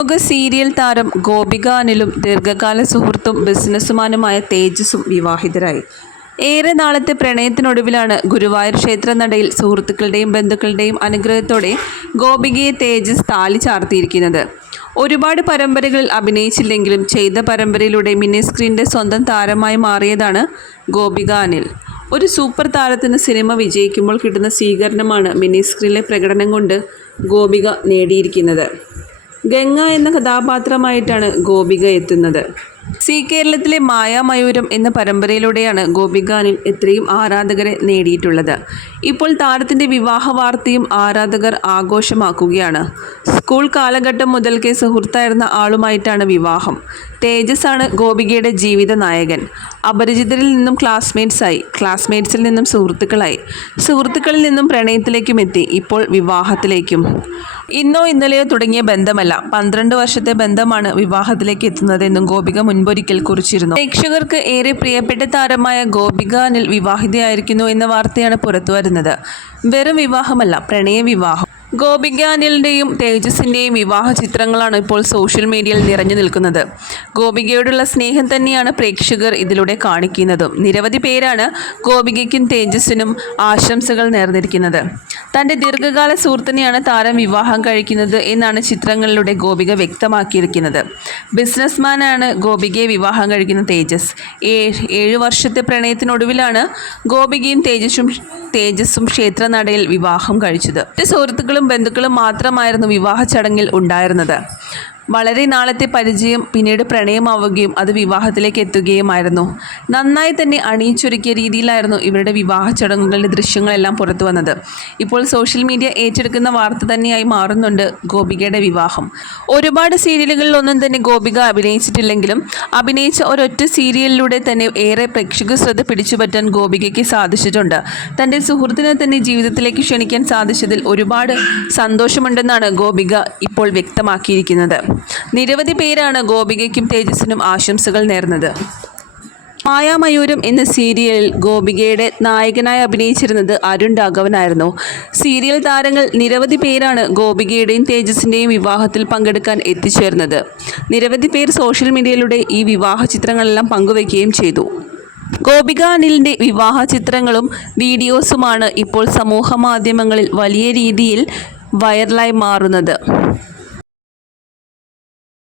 ലോക സീരിയൽ താരം ഗോപിക അനിലും ദീർഘകാല സുഹൃത്തും ബിസിനസ്സുമാനുമായ തേജസും വിവാഹിതരായി. ഏറെ നാളത്തെ പ്രണയത്തിനൊടുവിലാണ് ഗുരുവായൂർ ക്ഷേത്ര നടയിൽ സുഹൃത്തുക്കളുടെയും ബന്ധുക്കളുടെയും അനുഗ്രഹത്തോടെ ഗോപികയെ തേജസ് താലി ചാർത്തിയിരിക്കുന്നത്. ഒരുപാട് പരമ്പരകളിൽ അഭിനയിച്ചില്ലെങ്കിലും ചെയ്ത പരമ്പരയിലൂടെ മിനി സ്ക്രീനിന്റെ സ്വന്തം താരമായി മാറിയതാണ് ഗോപിക അനിൽ ഒരു സൂപ്പർ താരത്തിന് സിനിമ വിജയിക്കുമ്പോൾ കിട്ടുന്ന സ്വീകരണമാണ് മിനി സ്ക്രീനിലെ പ്രകടനം കൊണ്ട് ഗോപിക നേടിയിരിക്കുന്നത്. ഗംഗ എന്ന കഥാപാത്രമായിട്ടാണ് ഗോപിക എത്തുന്നത്. സി കേരളത്തിലെ മായാമയൂരം എന്ന പരമ്പരയിലൂടെയാണ് ഗോപിക അനിൽ ഇത്രയും ആരാധകരെ നേടിയിട്ടുള്ളത്. ഇപ്പോൾ താരത്തിന്റെ വിവാഹ വാർത്തയും ആരാധകർ ആഘോഷമാക്കുകയാണ്. സ്കൂൾ കാലഘട്ടം മുതൽക്കേ സുഹൃത്തായിരുന്ന ആളുമായിട്ടാണ് വിവാഹം. തേജസ് ആണ് ഗോപികയുടെ ജീവിത നായകൻ. അപരിചിതരിൽ നിന്നും ക്ലാസ്മേറ്റ്സായി ക്ലാസ്മേറ്റ്സിൽ നിന്നും സുഹൃത്തുക്കളായി. സുഹൃത്തുക്കളിൽ നിന്നും പ്രണയത്തിലേക്കും എത്തി ഇപ്പോൾ വിവാഹത്തിലേക്കും. ഇന്നോ ഇന്നലെയോ തുടങ്ങിയ ബന്ധമല്ല. പന്ത്രണ്ട് വർഷത്തെ ബന്ധമാണ് വിവാഹത്തിലേക്ക് എത്തുന്നതെന്നും ഗോപിക മുൻപൊരിക്കൽ കുറിച്ചിരുന്നു. പ്രേക്ഷകർക്ക് ഏറെ പ്രിയപ്പെട്ട താരമായ ഗോപിക അനിൽ വിവാഹിതയായിരിക്കുന്നു എന്ന വാർത്തയാണ് പുറത്തുവരുന്നത് വെറും വിവാഹമല്ല പ്രണയ വിവാഹം. ഗോപിക അനിലിന്റെയും തേജസിന്റെയും വിവാഹ ചിത്രങ്ങളാണ് ഇപ്പോൾ സോഷ്യൽ മീഡിയയിൽ നിറഞ്ഞു നിൽക്കുന്നത്. ഗോപികയോടുള്ള സ്നേഹം തന്നെയാണ് പ്രേക്ഷകർ ഇതിലൂടെ കാണിക്കുന്നതും. നിരവധി പേരാണ് ഗോപികയ്ക്കും തേജസ്സിനും ആശംസകൾ നേർന്നിരിക്കുന്നത്. തന്റെ ദീർഘകാല സുഹൃത്തിനെയാണ് താരം വിവാഹം കഴിക്കുന്നത് എന്നാണ് ചിത്രങ്ങളിലൂടെ ഗോപിക വ്യക്തമാക്കിയിരിക്കുന്നത്. ബിസിനസ്മാനാണ് ഗോപികയെ വിവാഹം കഴിക്കുന്ന തേജസ്. ഏഴ് ഏഴു വർഷത്തെ പ്രണയത്തിനൊടുവിലാണ് ഗോപികയും തേജസും തേജസ്സും ക്ഷേത്രനടയിൽ വിവാഹം കഴിച്ചത്. മറ്റ് സുഹൃത്തുക്കളും ബന്ധുക്കളും മാത്രമായിരുന്നു വിവാഹ ചടങ്ങിൽ ഉണ്ടായിരുന്നത്. വളരെ നാളത്തെ പരിചയം പിന്നീട് പ്രണയമാവുകയും അത് വിവാഹത്തിലേക്ക് എത്തുകയുമായിരുന്നു. നന്നായി തന്നെ അണിയിച്ചൊരുക്കിയ രീതിയിലായിരുന്നു ഇവരുടെ വിവാഹ ചടങ്ങുകളുടെ ദൃശ്യങ്ങളെല്ലാം പുറത്തു വന്നത്. ഇപ്പോൾ സോഷ്യൽ മീഡിയ ഏറ്റെടുക്കുന്ന വാർത്ത തന്നെയായി മാറുന്നുണ്ട് ഗോപികയുടെ വിവാഹം. ഒരുപാട് സീരിയലുകളിലൊന്നും തന്നെ ഗോപിക അഭിനയിച്ചിട്ടില്ലെങ്കിലും അഭിനയിച്ച ഒരൊറ്റ സീരിയലിലൂടെ തന്നെ ഏറെ പ്രേക്ഷക ശ്രദ്ധ പിടിച്ചുപറ്റാൻ ഗോപികയ്ക്ക് സാധിച്ചിട്ടുണ്ട്. തന്റെ സുഹൃത്തിനെ തന്നെ ജീവിതത്തിലേക്ക് ക്ഷണിക്കാൻ സാധിച്ചതിൽ ഒരുപാട് സന്തോഷമുണ്ടെന്നാണ് ഗോപിക ഇപ്പോൾ വ്യക്തമാക്കിയിരിക്കുന്നത്. നിരവധി പേരാണ് ഗോപികയ്ക്കും തേജസ്സിനും ആശംസകൾ നേർന്നത്. മായാമയൂരം എന്ന സീരിയലിൽ ഗോപികയുടെ നായകനായി അഭിനയിച്ചിരുന്നത് അരുൺ രാഘവനായിരുന്നു. സീരിയൽ താരങ്ങൾ നിരവധി പേരാണ് ഗോപികയുടെയും തേജസിന്റെയും വിവാഹത്തിൽ പങ്കെടുക്കാൻ എത്തിച്ചേർന്നത്. നിരവധി പേർ സോഷ്യൽ മീഡിയയിലൂടെ ഈ വിവാഹ ചിത്രങ്ങളെല്ലാം പങ്കുവയ്ക്കുകയും ചെയ്തു. ഗോപിക അനിലിന്റെ വിവാഹ ചിത്രങ്ങളും വീഡിയോസുമാണ് ഇപ്പോൾ സമൂഹ മാധ്യമങ്ങളിൽ വലിയ രീതിയിൽ വൈറലായി മാറുന്നത്.